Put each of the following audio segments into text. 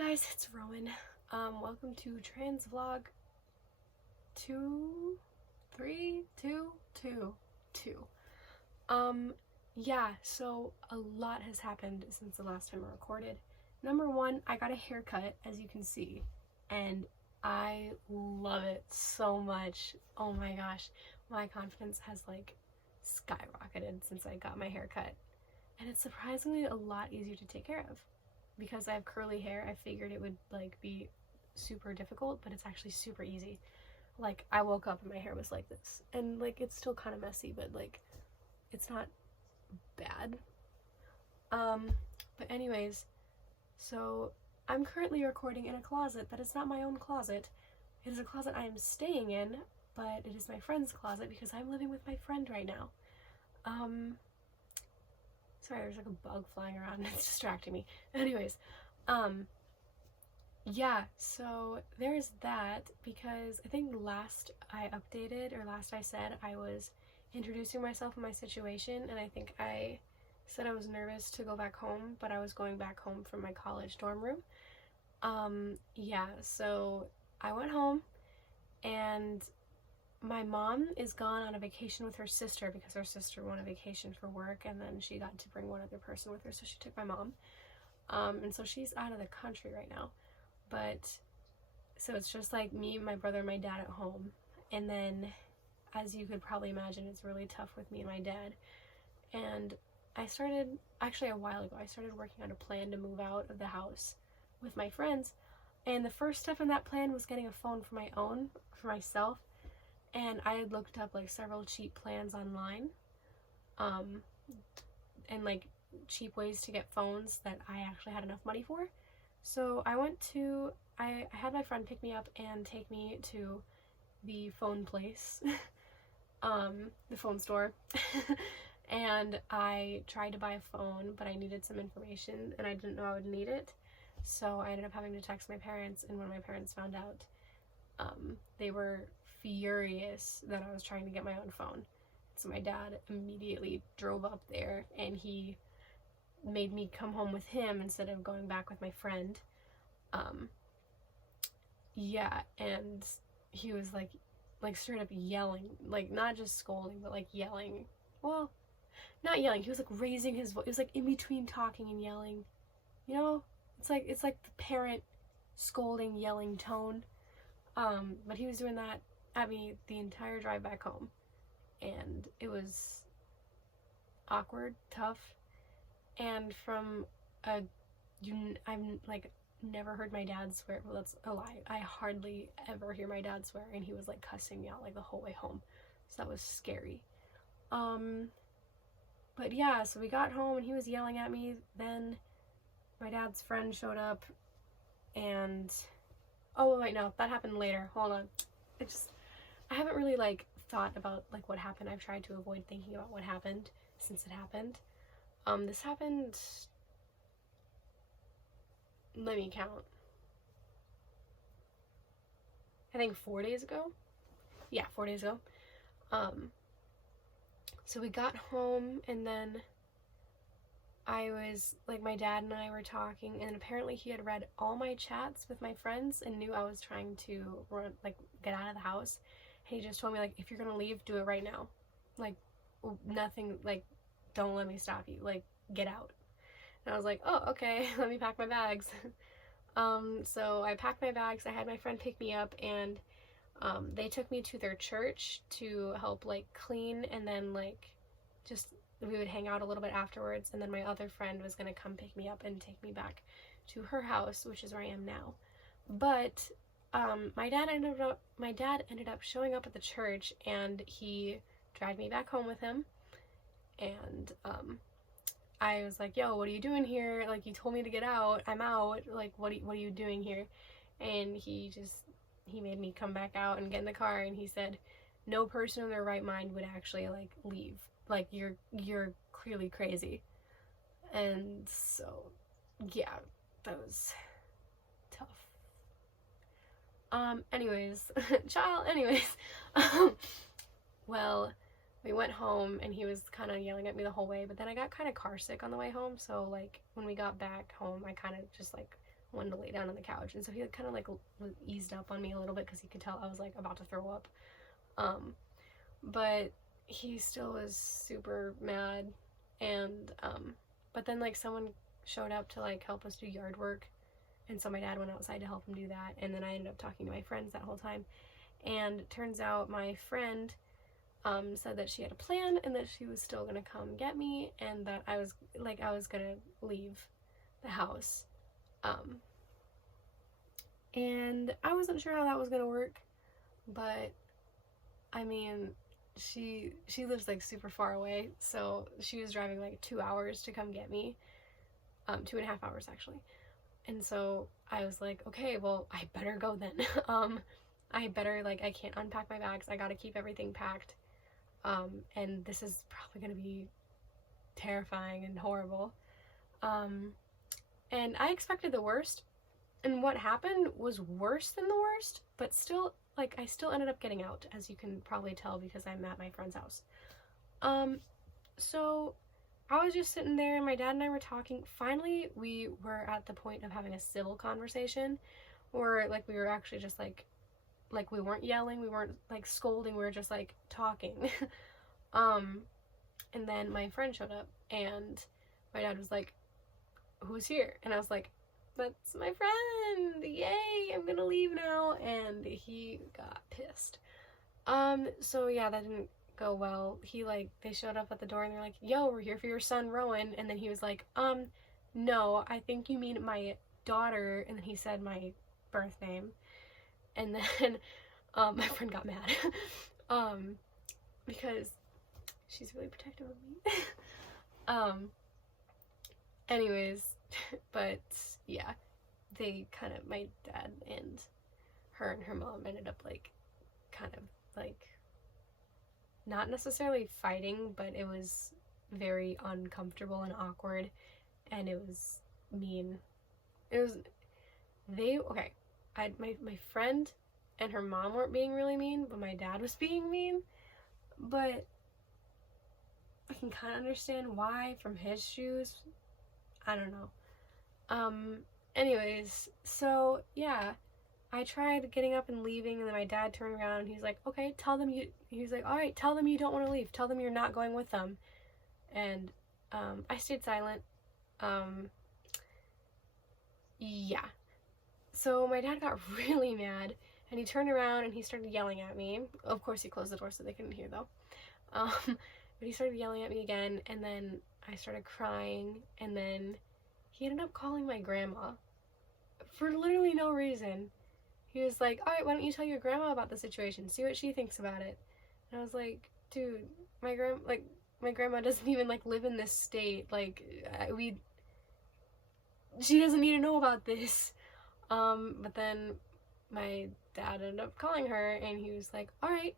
guys, it's Rowan. Welcome to Trans Vlog 23222. Yeah, so a lot has happened since the last time I recorded. Number one, I got a haircut, as you can see, and I love it so much. Oh my gosh, my confidence has like skyrocketed since I got my haircut, and it's surprisingly a lot easier to take care of. Because I have curly hair, I figured it would like be super difficult, but it's actually super easy. Like, I woke up and my hair was like this, and like it's still kind of messy, but like it's not bad. But anyways, so I'm currently recording in a closet that is not my own closet. It is a closet I am staying in, but it is my friend's closet because I'm living with my friend right now. Sorry, there's like a bug flying around and it's distracting me. Anyways, yeah, so there's that, because I think last I updated, or last I said, I was introducing myself and my situation, and I think I said I was nervous to go back home, but I was going back home from my college dorm room. Yeah, so I went home, and my mom is gone on a vacation with her sister because her sister went on vacation for work, and then she got to bring one other person with her, so she took my mom. And so she's out of the country right now. But so it's just like me, my brother, and my dad at home. And then, as you could probably imagine, it's really tough with me and my dad. And I started, actually a while ago, I started working on a plan to move out of the house with my friends. And the first step in that plan was getting a phone for my own, for myself. And I had looked up like several cheap plans online, and like cheap ways to get phones that I actually had enough money for. So I had my friend pick me up and take me to the phone place, the phone store, and I tried to buy a phone, but I needed some information and I didn't know I would need it. So I ended up having to text my parents, and when my parents found out, they were furious that I was trying to get my own phone. So my dad immediately drove up there, and he made me come home with him instead of going back with my friend. Yeah, and he was like straight up yelling, like not just scolding, but like yelling. Well, not yelling. He was like raising his voice. It was like in between talking and yelling. You know, it's like the parent scolding, yelling tone. But he was doing that at me the entire drive back home, and it was awkward, tough, and from I've like never heard my dad swear. Well, that's a lie. I hardly ever hear my dad swear, and he was like cussing me out like the whole way home, so that was scary. But yeah, so we got home and he was yelling at me. Then my dad's friend showed up, and oh wait, no, that happened later. Hold on. I haven't really like thought about like what happened. I've tried to avoid thinking about what happened since it happened. This happened, let me count, I think 4 days ago. Yeah, 4 days ago. So we got home, and then I was like, my dad and I were talking, and apparently he had read all my chats with my friends and knew I was trying to run, like get out of the house. And he just told me, like, if you're gonna leave, do it right now. Like, nothing, like, don't let me stop you, like, get out. And I was like, oh, okay, let me pack my bags. So I packed my bags, I had my friend pick me up, and they took me to their church to help like clean, and then like just we would hang out a little bit afterwards, and then my other friend was gonna come pick me up and take me back to her house, which is where I am now. But my dad ended up showing up at the church, and he dragged me back home with him. And I was like, yo, what are you doing here? Like, you told me to get out. I'm out. Like, what are you doing here? And he made me come back out and get in the car, and he said, no person in their right mind would actually like leave. Like, you're clearly crazy. And so yeah, that was tough. Anyways, well, we went home, and he was kind of yelling at me the whole way, but then I got kind of car sick on the way home, so like when we got back home, I kind of just like wanted to lay down on the couch. And so he kind of like eased up on me a little bit because he could tell I was like about to throw up. But he still was super mad. And but then like someone showed up to like help us do yard work, and so my dad went outside to help him do that. And then I ended up talking to my friends that whole time, and it turns out my friend said that she had a plan and that she was still gonna come get me, and that I was gonna leave the house. And I wasn't sure how that was gonna work, but I mean, she lives like super far away, so she was driving like 2 hours to come get me, 2.5 hours actually. And so I was like, okay, well, I better go then. I better, like, I can't unpack my bags, I gotta keep everything packed. And this is probably gonna be terrifying and horrible. And I expected the worst, and what happened was worse than the worst, but still, like, I still ended up getting out, as you can probably tell because I'm at my friend's house. So I was just sitting there and my dad and I were talking. Finally, we were at the point of having a civil conversation where, like, we were actually just like we weren't yelling, we weren't like scolding, we were just like talking. And then my friend showed up and my dad was like, "Who's here?" And I was like, "That's my friend, yay, I'm gonna leave now." And he got pissed. So yeah, that didn't go well. They showed up at the door and they're like, "Yo, we're here for your son Rowan." And then he was like, "No, I think you mean my daughter." And then he said my birth name. And then my friend got mad because she's really protective of me. Anyways, but yeah, my dad and her mom ended up like kind of like not necessarily fighting, but it was very uncomfortable and awkward, and it was mean. My friend and her mom weren't being really mean, but my dad was being mean. But I can kind of understand why from his shoes. I don't know. Anyways, so yeah, I tried getting up and leaving, and then my dad turned around and he's like, "Okay, he's like, all right, tell them you don't want to leave. Tell them you're not going with them." And I stayed silent. Yeah. So my dad got really mad, and he turned around and he started yelling at me. Of course, he closed the door so they couldn't hear, though. But he started yelling at me again, and then I started crying, and then he ended up calling my grandma for literally no reason. He was like, "All right, why don't you tell your grandma about the situation, see what she thinks about it." And I was like, "Dude, my grandma doesn't even like live in this state. Like, she doesn't need to know about this." But then my dad ended up calling her, and he was like, "All right,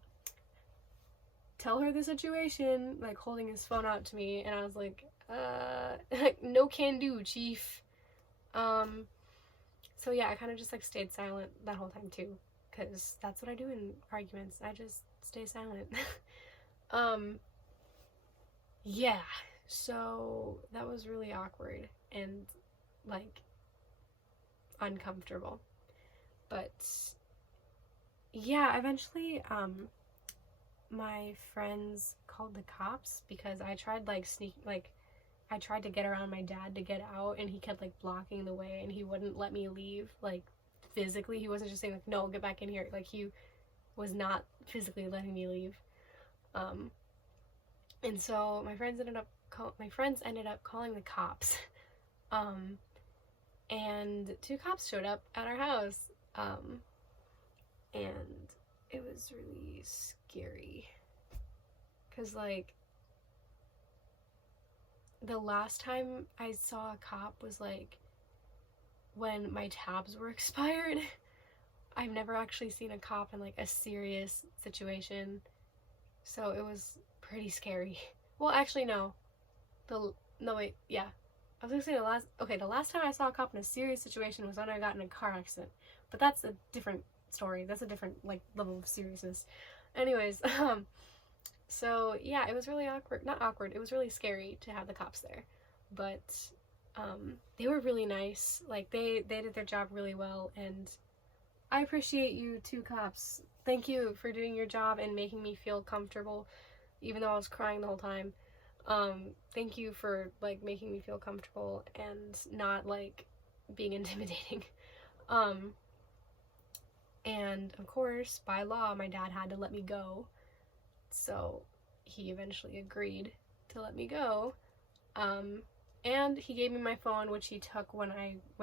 tell her the situation," like holding his phone out to me, and I was like, "No can do, chief." So yeah, I kind of just like stayed silent that whole time too, because that's what I do in arguments. I just stay silent. Yeah, so that was really awkward and like uncomfortable. But yeah, eventually my friends called the cops because I tried I tried to get around my dad to get out, and he kept like blocking the way, and he wouldn't let me leave, like physically. He wasn't just saying like, "No, get back in here." Like, he was not physically letting me leave. And so my friends ended up calling the cops. And 2 cops showed up at our house. And it was really scary, cuz like the last time I saw a cop was like when my tabs were expired. I've never actually seen a cop in like a serious situation, so it was pretty scary. Well, actually, no. Yeah. I was gonna say the last time I saw a cop in a serious situation was when I got in a car accident, but that's a different story. That's a different like level of seriousness. Anyways, so yeah, it was really awkward. Not awkward. It was really scary to have the cops there, but They were really nice. Like, they did their job really well, and I appreciate you two cops. Thank you for doing your job and making me feel comfortable, even though I was crying the whole time. Thank you for, like, making me feel comfortable and not, like, being intimidating. Um, and, of course, by law, my dad had to let me go, so he eventually agreed to let me go. And he gave me my phone, which he took when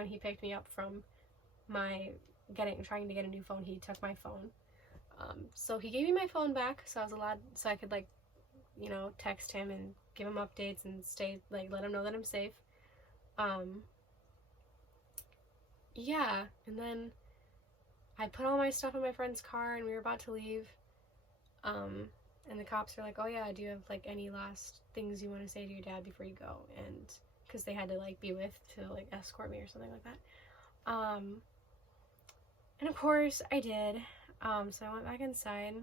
he picked me up from my trying to get a new phone. He took my phone. So he gave me my phone back, so I could, like, you know, text him and give him updates and let him know that I'm safe. Yeah, and then I put all my stuff in my friend's car and we were about to leave. And the cops were like, "Oh yeah, do you have, like, any last things you want to say to your dad before you go?" And because they had to, like, be with to, like, escort me or something like that. And of course I did. So I went back inside.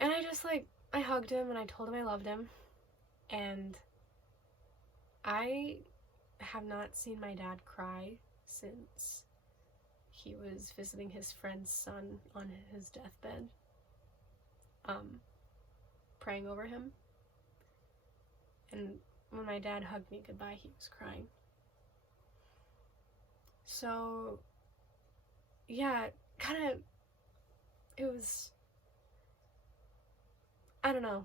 And I just, like, I hugged him and I told him I loved him. And I have not seen my dad cry since he was visiting his friend's son on his deathbed, praying over him. And when my dad hugged me goodbye, he was crying. So, yeah, it was, I don't know.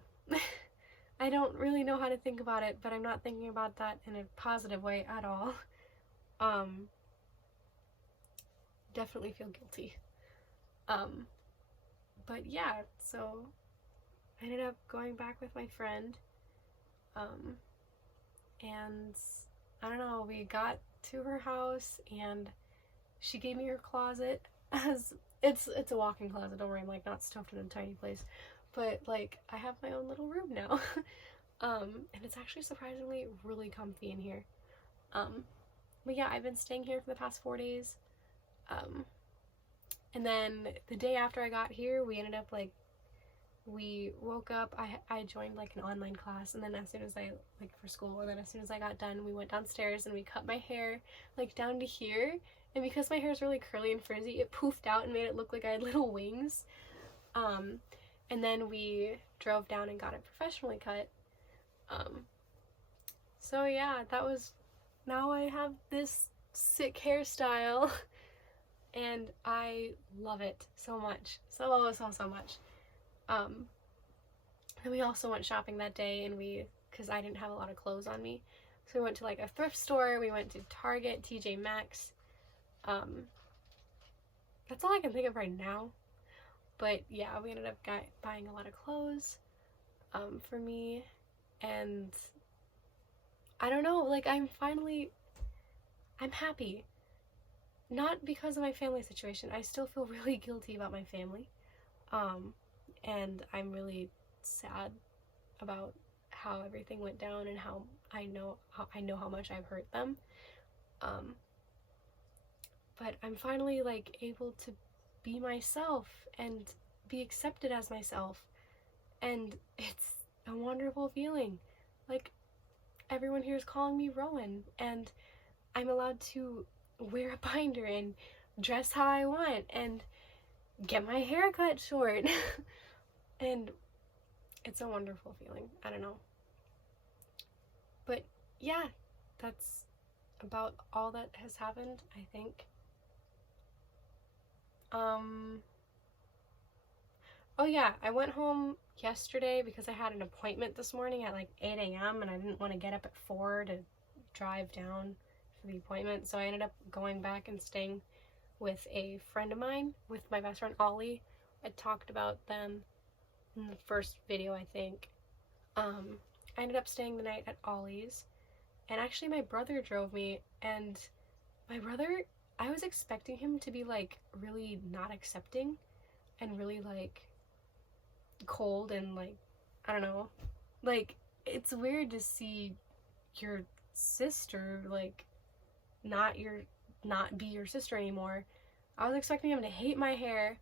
I don't really know how to think about it, but I'm not thinking about that in a positive way at all. Definitely feel guilty. But yeah, so I ended up going back with my friend. And I don't know, we got to her house and she gave me her closet. As it's a walk-in closet, don't worry, I'm, like, not stuffed in a tiny place. But, like, I have my own little room now. And it's actually surprisingly really comfy in here. But yeah, I've been staying here for the past 4 days. And then the day after I got here, we ended up, like, we woke up, I joined, like, an online class, and then as soon as I, like, for school, and then as soon as I got done, we went downstairs and we cut my hair, like, down to here, and because my hair is really curly and frizzy, it poofed out and made it look like I had little wings. And then we drove down and got it professionally cut. So yeah, now I have this sick hairstyle, and I love it so much, so much. And we also went shopping that day, and because I didn't have a lot of clothes on me, so we went to, like, a thrift store, we went to Target, TJ Maxx. That's all I can think of right now. But yeah, we ended up buying a lot of clothes for me, and I don't know, like, I'm happy. Not because of my family situation. I still feel really guilty about my family. And I'm really sad about how everything went down and how I know how much I've hurt them. But I'm finally, like, able to be myself and be accepted as myself. And it's a wonderful feeling. Like, everyone here is calling me Rowan, and I'm allowed to wear a binder and dress how I want and get my hair cut short. And it's a wonderful feeling. I don't know. But yeah, that's about all that has happened, I think. Oh yeah, I went home yesterday because I had an appointment this morning at, like, 8 a.m. and I didn't want to get up at 4 to drive down for the appointment, so I ended up going back and staying with a friend of mine, with my best friend Ollie. I talked about them in the first video, I think. I ended up staying the night at Ollie's, and actually my brother drove me, and my brother, I was expecting him to be, like, really not accepting and really, like, cold and, like, I don't know, like, it's weird to see your sister, like, not be your sister anymore. I was expecting him to hate my hair,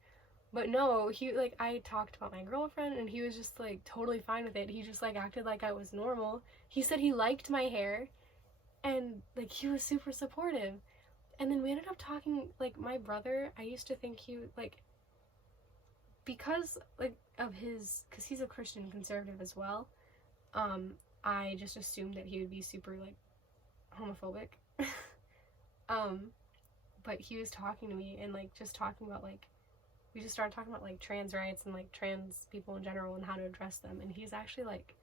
But no, he, like, I talked about my girlfriend and he was just, like, totally fine with it. He just, like, acted like I was normal. He said he liked my hair and, like, he was super supportive. And then we ended up talking, like, my brother, I used to think he, like, because, like, of his, because he's a Christian conservative as well, I just assumed that he would be super, like, homophobic. um, but he was talking to me and, like, just talking about, like, we just started talking about, like, trans rights and, like, trans people in general and how to address them. And he's actually, like,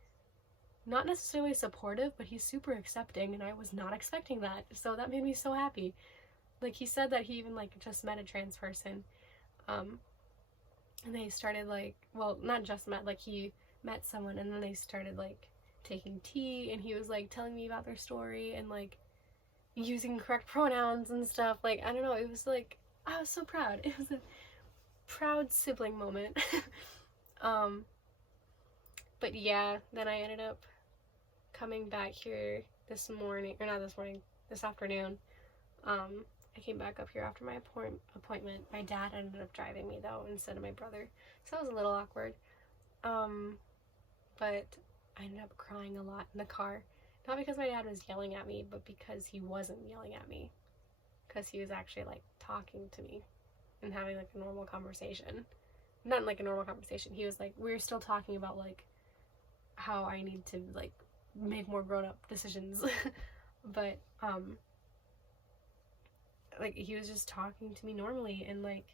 not necessarily supportive, but he's super accepting, and I was not expecting that. So that made me so happy. Like, he said that he even, like, just met a trans person. And they started, like, well, not just met, like, he met someone, and then they started, like, taking tea, and he was, like, telling me about their story, and, like, using correct pronouns and stuff. Like, I don't know, it was, like, I was so proud. It was a proud sibling moment. But yeah, then I ended up coming back here this morning, or not this morning, this afternoon. I came back up here after my appointment. My dad ended up driving me, though, instead of my brother, so that was a little awkward. But I ended up crying a lot in the car. Not because my dad was yelling at me, but because he wasn't yelling at me. Because he was actually, like, talking to me and having, like, a normal conversation. Not like a normal conversation. He was, like, we were still talking about, like, how I need to, like, make more grown-up decisions. But, like, he was just talking to me normally, and, like,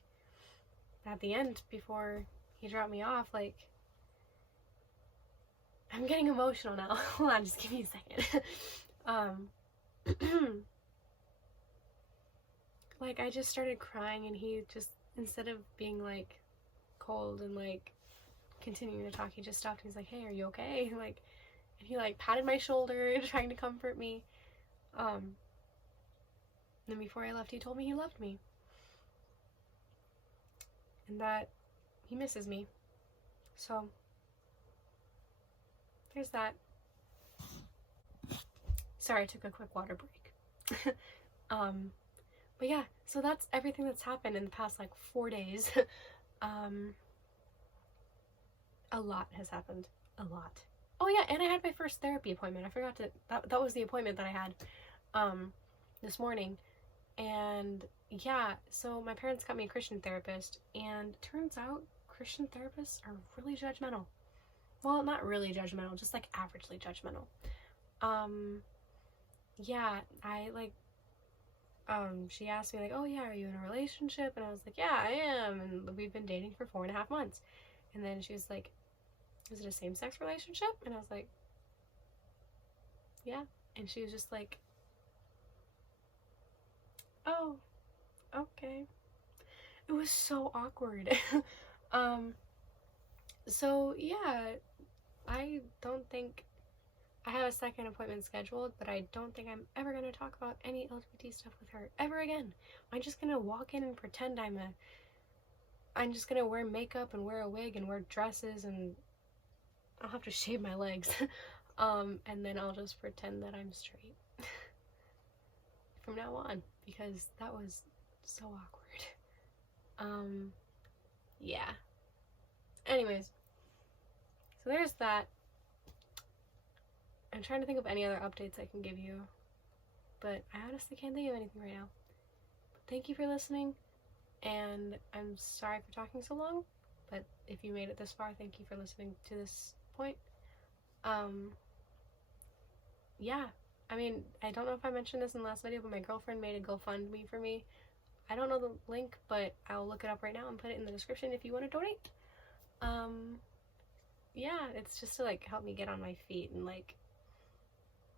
at the end, before he dropped me off, like, I'm getting emotional now. Hold on, just give me a second. Like, I just started crying, and he just, instead of being, like, cold and, like, continuing to talk, he just stopped and he's like, hey, are you okay? Like, and he, like, patted my shoulder trying to comfort me. Then before I left, he told me he loved me and that he misses me. So there's that. Sorry, I took a quick water break. But yeah, so that's everything that's happened in the past, like, 4 days. A lot has happened. A lot. Oh yeah, and I had my first therapy appointment. I forgot to, that was the appointment that I had this morning. And yeah, so my parents got me a Christian therapist, and turns out Christian therapists are really judgmental. Well, not really judgmental, just, like, averagely judgmental. Yeah, I, like, she asked me, like, oh yeah, are you in a relationship? And I was like, yeah, I am, and we've been dating for 4.5 months. And then she was like, is it a same-sex relationship? And I was like, yeah. And she was just like, oh, okay. It was so awkward. So yeah, I don't think I have a second appointment scheduled, but I don't think I'm ever gonna talk about any LGBT stuff with her ever again. I'm just gonna walk in and pretend I'm just gonna wear makeup and wear a wig and wear dresses, and I'll have to shave my legs. And then I'll just pretend that I'm straight from now on, because that was so awkward. Yeah. Anyways, so there's that. I'm trying to think of any other updates I can give you, but I honestly can't think of anything right now. But thank you for listening, and I'm sorry for talking so long, but if you made it this far, thank you for listening to this point. Yeah, I mean, I don't know if I mentioned this in the last video, but my girlfriend made a GoFundMe for me. I don't know the link, but I'll look it up right now and put it in the description if you want to donate. Yeah, it's just to, like, help me get on my feet and, like,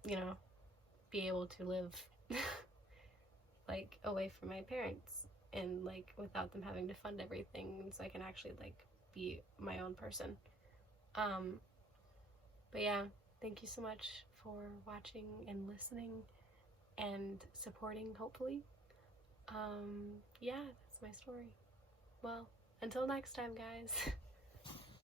you know, be able to live like, away from my parents, and, like, without them having to fund everything, so I can actually, like, be my own person. But yeah, thank you so much for watching and listening and supporting, hopefully. Yeah, that's my story. Well, until next time, guys.